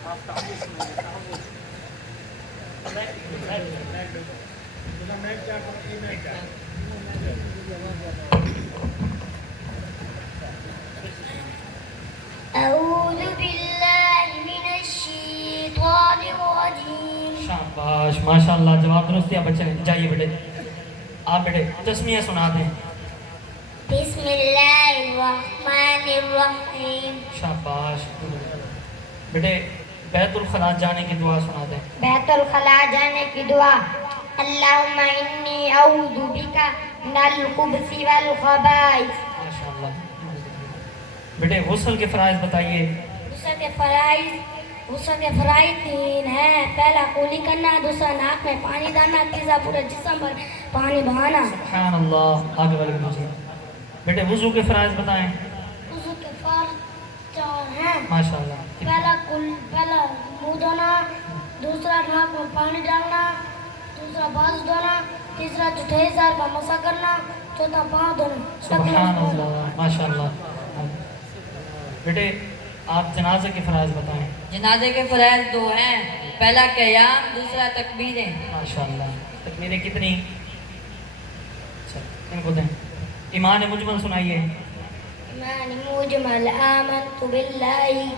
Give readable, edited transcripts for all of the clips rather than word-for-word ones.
أعوذ بالله من الشيطان الرجيم. شاباش ماشاءاللہ، جواب درست دیا بچے نے. جائیے بیٹے، آپ بیٹے تسمیہ سنا دیں. بسم اللہ الرحمن الرحیم. شاباش بیٹے، بیت الخلاء جانے کی دعا سنا دیں. بیت الخلاء جانے کی دعا. اللہم انی اعوذ بک من الخبث والخبائث. ماشاءاللہ بیٹے، غسل کے فرائض بتائیے. غسل کے فرائض 3 ہیں. پہلا قلی کرنا، دوسرا ناک میں پانی ڈالنا، تیسرا پورے جسم پر پانی بہانا. سبحان اللہ. آگے والے مجھے بیٹے وضو کے فرائض بتائیں. وضو کے فرض 4 ہیں. ماشاءاللہ. پہلا منہ دھونا، دوسرا ناک میں پانی ڈالنا، دوسرا بازو دھونا، تیسرا چوتھائی سر کا مسح کرنا، چوتھا پاؤں دھونا. سبحان اللہ ماشاءاللہ. بیٹے آپ جنازے کے فرائض بتائیں. جنازے کے فرائض 2 ہیں. پہلا قیام، دوسرا تکبیریں. ماشاءاللہ. تکبیریں کتنی؟ اچھا ان کو دیں. ایمان مجمل سنائیے. ایمان مجمل. آمنت باللہ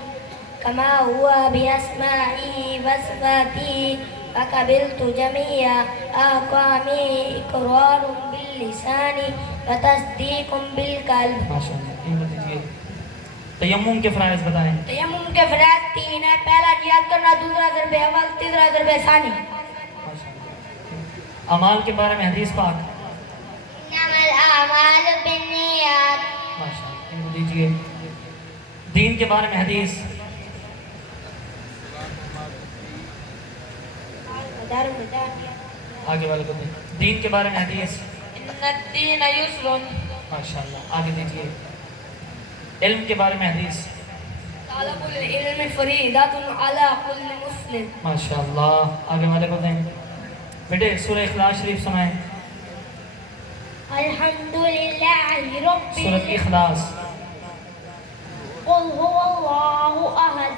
کما ہوا باسمائی وصفاتی وقبلت جمیع احکامی اقرار باللسان وتصدیق بالقلب. ماشاءاللہ. ان کو دیجیے. تیمم کے فرائض بتائیں. تیمم کے فرائض 3 ہیں. پہلا نیت کرنا، دوسرا ضرب اول، تیسرا ضرب ثانی. اعمال کے بارے میں حدیث پاک. انما الاعمال بالنیات. ماشاءاللہ. ان کو دیجیے. دین کے بارے میں حدیث. آگے والے کو دیں. دین کے بارے میں حدیث. ان الدین یسر. ماشاءاللہ. آگے دیجیے. علم کے بارے میں حدیث. طلب العلم فریضۃ علی کل مسلم. ماشاءاللہ. آگے والے کو دیں. بیٹے سورہ اخلاص شریف سنائیں. الحمدللہ رب سورۃ اخلاص. قل هو اللہ احد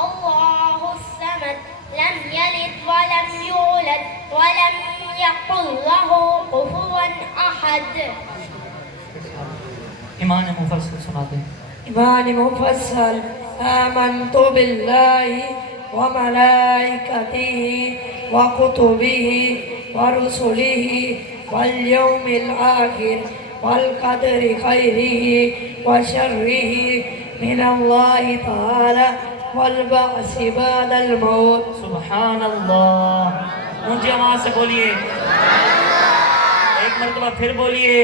اللہ الصمد لم یلد ولم یولد ولم یکن له کفوا احد. ایمان مفصل سنا دیں. ایمان مفصل. آمنت باللہ وملائکتہ وکتبہ ورسلہ والیوم الآخر والقدر خیرہ وشرہ من اللہ تعالی والبعث بعد الموت. سبحان اللہ. اونچی آواز سے بولیے. ایک مرتبہ پھر بولیے.